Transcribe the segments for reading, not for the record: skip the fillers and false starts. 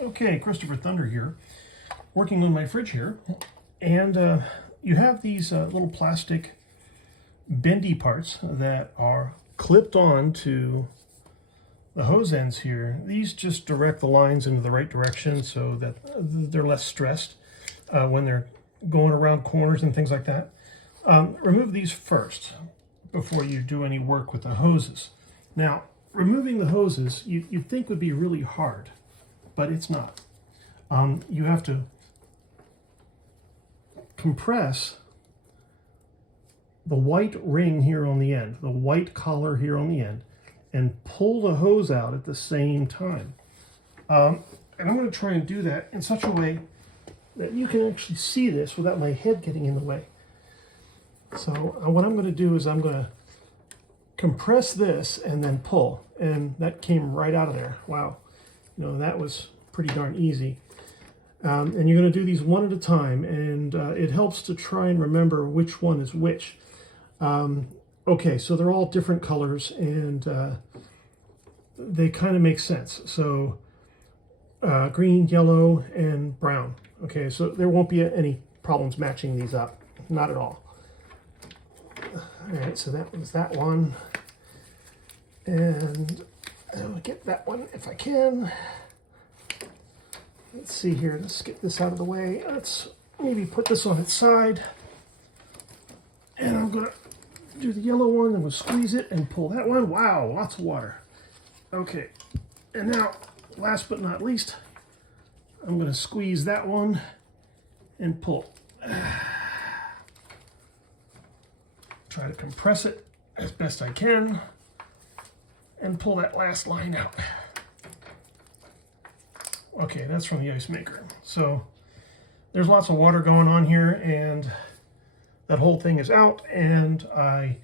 Okay, Christopher Thunder here, working on my fridge here, and you have these little plastic bendy parts that are clipped on to the hose ends here. These just direct the lines into the right direction so that they're less stressed when they're going around corners and things like that. Remove these first before you do any work with the hoses. Now, removing the hoses you'd think would be really hard, but it's not. You have to compress the white ring here on the end, the white collar here on the end, and pull the hose out at the same time. And I'm going to try and do that in such a way that you can actually see this without my head getting in the way. So what I'm going to do is I'm going to compress this and then pull, and that came right out of there. Wow, that was pretty darn easy. And you're going to do these one at a time, and it helps to try and remember which one is which. Okay, so they're all different colors, and they kind of make sense. So green, yellow, and brown. Okay, so there won't be any problems matching these up, not at all. All right, so that was that one, and I'll get that one if I can. Let's see here, let's get this out of the way. Let's maybe put this on its side, and I'm gonna do the yellow one, and we'll squeeze it and pull that one. Wow, lots of water. Okay, and now, last but not least, I'm gonna squeeze that one and pull. Try to compress it as best I can and pull that last line out. Okay, that's from the ice maker. So there's lots of water going on here, and that whole thing is out, and I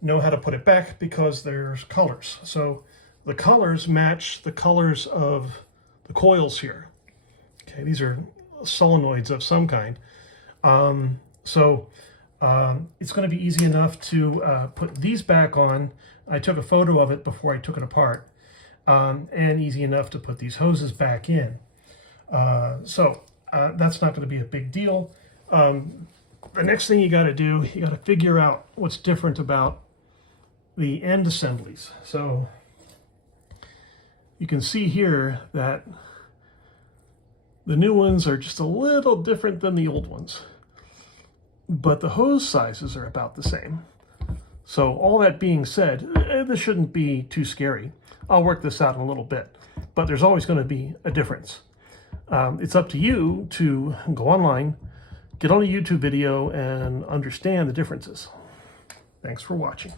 know how to put it back because there's colors. So the colors match the colors of the coils here. Okay, these are solenoids of some kind. It's going to be easy enough to put these back on. I took a photo of it before I took it apart, and easy enough to put these hoses back in. That's not going to be a big deal. The next thing you got to do, you got to figure out what's different about the end assemblies. So you can see here that the new ones are just a little different than the old ones, but the hose sizes are about the same. So all that being said, this shouldn't be too scary. I'll work this out in a little bit, but there's always going to be a difference. It's up to you to go online, get on a YouTube video, and understand the differences. Thanks for watching.